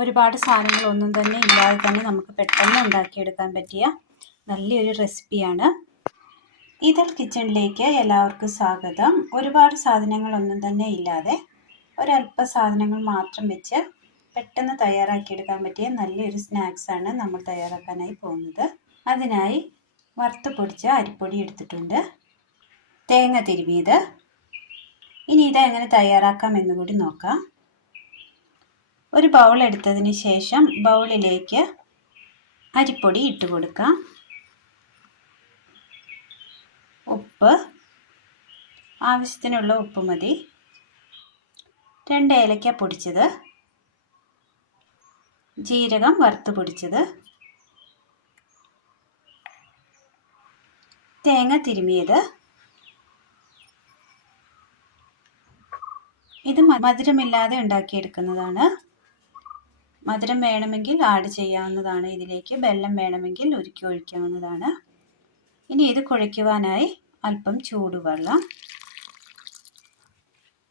ഒരുപാട് സാധനങ്ങളൊന്നും തന്നെ ഇല്ലാതെ തന്നെ നമുക്ക് പെട്ടെന്ന് ഉണ്ടാക്കിയെടുക്കാൻ പറ്റിയ നല്ലൊരു റെസിപ്പിയാണ്. ഇതൾ കിച്ചണിലേക്ക് എല്ലാവർക്കും സ്വാഗതം. ഒരുപാട് സാധനങ്ങളൊന്നും തന്നെ ഇല്ലാതെ ഒരല്പ സാധനങ്ങൾ മാത്രം വെച്ച് പെട്ടെന്ന് തയ്യാറാക്കിയെടുക്കാൻ പറ്റിയ നല്ലൊരു സ്നാക്സാണ് നമ്മൾ തയ്യാറാക്കാനായി പോകുന്നത്. അതിനായി വറുത്ത് പൊടിച്ച അരിപ്പൊടി എടുത്തിട്ടുണ്ട്, തേങ്ങ തിരുമിയത്. ഇനി ഇത് എങ്ങനെ തയ്യാറാക്കാം എന്നുകൂടി നോക്കാം. ഒരു ബൗൾ എടുത്തതിന് ശേഷം ബൗളിലേക്ക് അരിപ്പൊടി ഇട്ട് കൊടുക്കാം. ഉപ്പ് ആവശ്യത്തിനുള്ള ഉപ്പ് മതി. 2 ഏലക്ക പൊടിച്ചത്, ജീരകം വറുത്ത് പൊടിച്ചത്, തേങ്ങ തിരുമിയത്. ഇത് മധുരമില്ലാതെ ഉണ്ടാക്കിയെടുക്കുന്നതാണ്. മധുരം വേണമെങ്കിൽ ആഡ് ചെയ്യാവുന്നതാണ്. ഇതിലേക്ക് വെള്ളം വേണമെങ്കിൽ ഉരുക്കി ഒഴിക്കാവുന്നതാണ്. ഇനി ഇത് കുഴയ്ക്കുവാനായി അല്പം ചൂടുവെള്ളം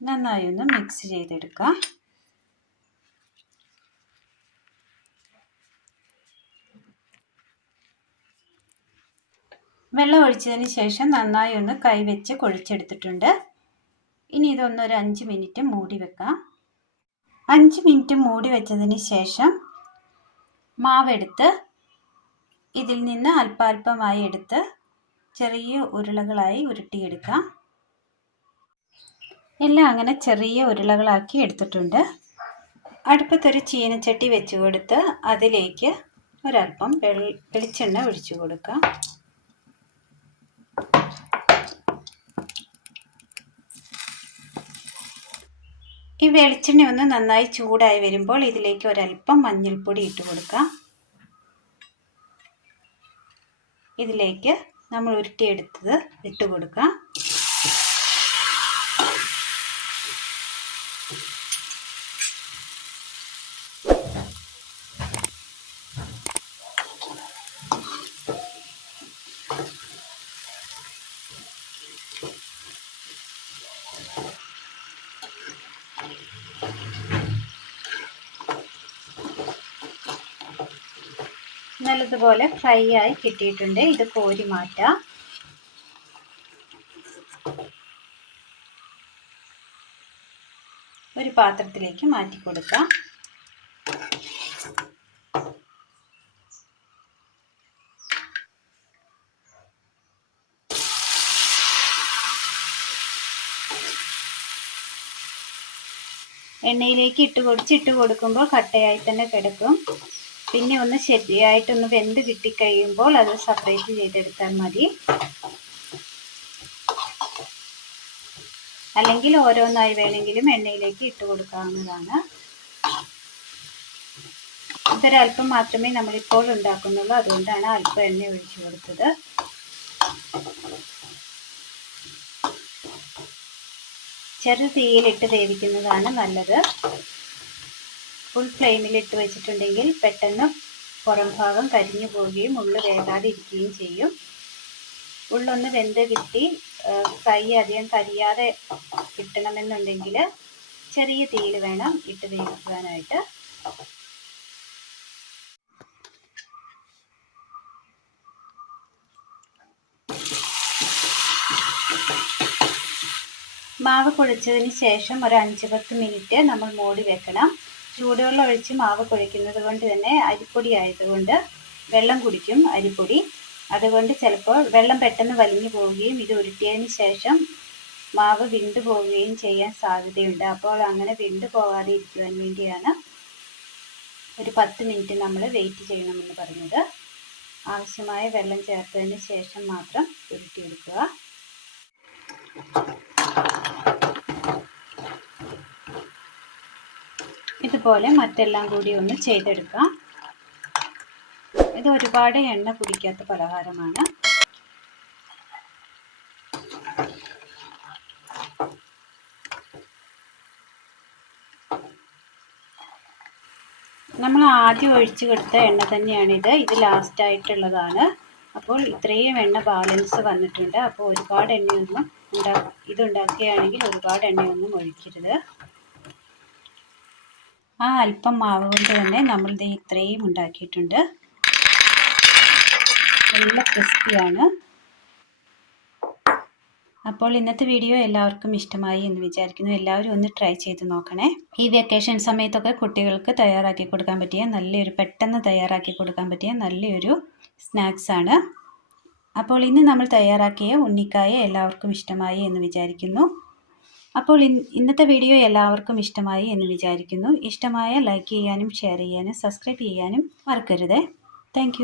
നന്നായി ഒന്ന് മിക്സ് ചെയ്തെടുക്കാം. വെള്ളം ഒഴിച്ചതിന് ശേഷം നന്നായി ഒന്ന് കൈവച്ച് കുഴച്ചെടുത്തിട്ടുണ്ട്. ഇനി ഇതൊന്നൊരു 5 മിനിറ്റ് മൂടി വെക്കാം. 5 മിനിറ്റ് മൂടി വെച്ചതിന് ശേഷം മാവെടുത്ത് ഇതിൽ നിന്ന് അല്പാൽപമായി എടുത്ത് ചെറിയ ഉരുളകളായി ഉരുട്ടിയെടുക്കാം. എല്ലാം അങ്ങനെ ചെറിയ ഉരുളകളാക്കി എടുത്തിട്ടുണ്ട്. അടുപ്പത്തൊരു ചീനച്ചട്ടി വെച്ച് കൊടുത്ത് അതിലേക്ക് ഒരല്പം വെളിച്ചെണ്ണ ഒഴിച്ചു കൊടുക്കാം. ഈ വെളിച്ചെണ്ണ ഒന്ന് നന്നായി ചൂടായി വരുമ്പോൾ ഇതിലേക്ക് ഒരല്പം മഞ്ഞൾപ്പൊടി ഇട്ട് കൊടുക്കാം. ഇതിലേക്ക് നമ്മൾ ഉരുട്ടിയെടുത്തത് ഇട്ട് കൊടുക്കാം. നല്ലതുപോലെ ഫ്രൈ ആയി കിട്ടിയിട്ടുണ്ട്. ഇത് കോരി മാറ്റാം. ഒരു പാത്രത്തിലേക്ക് മാറ്റി കൊടുക്കാം. എണ്ണയിലേക്ക് ഇട്ട് കൊടുക്കുമ്പോൾ കട്ടയായി തന്നെ കിടക്കും. പിന്നെ ഒന്ന് ശരിയായിട്ടൊന്ന് വെന്ത് കിട്ടിക്കഴിയുമ്പോൾ അത് സെപ്പറേറ്റ് ചെയ്തെടുത്താൽ മതി. അല്ലെങ്കിൽ ഓരോന്നായി വേണമെങ്കിലും എണ്ണയിലേക്ക് ഇട്ട് കൊടുക്കാവുന്നതാണ്. ഇതൊരല്പം മാത്രമേ നമ്മളിപ്പോൾ ഉണ്ടാക്കുന്നുള്ളൂ, അതുകൊണ്ടാണ് അല്പം എണ്ണ ഒഴിച്ചു കൊടുത്തത്. ചെറു തീയിലിട്ട് വേവിക്കുന്നതാണ് നല്ലത്. ഫുൾ ഫ്ലെയിമിലിട്ട് വെച്ചിട്ടുണ്ടെങ്കിൽ പെട്ടെന്ന് പുറം ഭാഗം കരിഞ്ഞു പോവുകയും ഉള്ളു വേകാതെ ഇരിക്കുകയും ചെയ്യും. ഉള്ളൊന്ന് വെന്ത് കിട്ടി ഫ്രൈ അധികം കരിയാതെ കിട്ടണമെന്നുണ്ടെങ്കിൽ ചെറിയ തീയിൽ വേണം ഇട്ട് വേവിക്കുവാനായിട്ട്. മാവ് കുഴച്ചതിന് ശേഷം ഒരു 5-10 മിനിറ്റ് നമ്മൾ മൂടി വെക്കണം. ചൂടുവെള്ളം ഒഴിച്ച് മാവ് കുഴയ്ക്കുന്നത് കൊണ്ട് തന്നെ അരിപ്പൊടി ആയതുകൊണ്ട് വെള്ളം കുടിക്കും അരിപ്പൊടി. അതുകൊണ്ട് ചിലപ്പോൾ വെള്ളം പെട്ടെന്ന് വലിഞ്ഞു പോവുകയും ഇത് ഉരുട്ടിയതിന് ശേഷം മാവ് വിണ്ടു പോവുകയും ചെയ്യാൻ സാധ്യതയുണ്ട്. അപ്പോൾ അങ്ങനെ വിണ്ടു പോകാതെ ഇരിക്കുവാൻ വേണ്ടിയാണ് ഒരു 10 മിനിറ്റ് നമ്മൾ വെയിറ്റ് ചെയ്യണമെന്ന് പറഞ്ഞത്. ആവശ്യമായ വെള്ളം ചേർത്തതിന് ശേഷം മാത്രം ഉരുട്ടിയെടുക്കുക. ഇതുപോലെ മറ്റെല്ലാം കൂടി ഒന്ന് ചെയ്തെടുക്കാം. ഇത് ഒരുപാട് എണ്ണ കുടിക്കാത്ത പലഹാരമാണ്. നമ്മൾ ആദ്യം ഒഴിച്ചു കൊടുത്ത എണ്ണ തന്നെയാണിത്. ഇത് ലാസ്റ്റ് ആയിട്ടുള്ളതാണ്. അപ്പോൾ ഇത്രയും എണ്ണ ബാലൻസ് വന്നിട്ടുണ്ട്. അപ്പോൾ ഒരുപാട് എണ്ണയൊന്നും ഇതുണ്ടാക്കുകയാണെങ്കിൽ ഒരുപാട് എണ്ണയൊന്നും ഒഴിക്കരുത്. ആ അല്പം മാവ് കൊണ്ട് തന്നെ നമ്മൾ ദേ ഇത്രയും ഉണ്ടാക്കിയിട്ടുണ്ട്. നല്ല ക്രിസ്പിയാണ്. അപ്പോൾ ഇന്നത്തെ വീഡിയോ എല്ലാവർക്കും ഇഷ്ടമായി എന്ന് വിചാരിക്കുന്നു. എല്ലാവരും ഒന്ന് ട്രൈ ചെയ്ത് നോക്കണേ. ഈ വെക്കേഷൻ സമയത്തൊക്കെ കുട്ടികൾക്ക് തയ്യാറാക്കി കൊടുക്കാൻ പറ്റിയ പെട്ടെന്ന് തയ്യാറാക്കി കൊടുക്കാൻ പറ്റിയ നല്ലൊരു സ്നാക്സാണ്. അപ്പോൾ ഇന്ന് നമ്മൾ തയ്യാറാക്കിയ ഉണ്ണിക്കായ എല്ലാവർക്കും ഇഷ്ടമായി എന്ന് വിചാരിക്കുന്നു. അപ്പോൾ ഇന്നത്തെ വീഡിയോ എല്ലാവർക്കും ഇഷ്ടമായി എന്ന് വിചാരിക്കുന്നു. ഇഷ്ടമായ ലൈക്ക് ചെയ്യാനും ഷെയർ ചെയ്യാനും സബ്സ്ക്രൈബ് ചെയ്യാനും മറക്കരുത്. താങ്ക്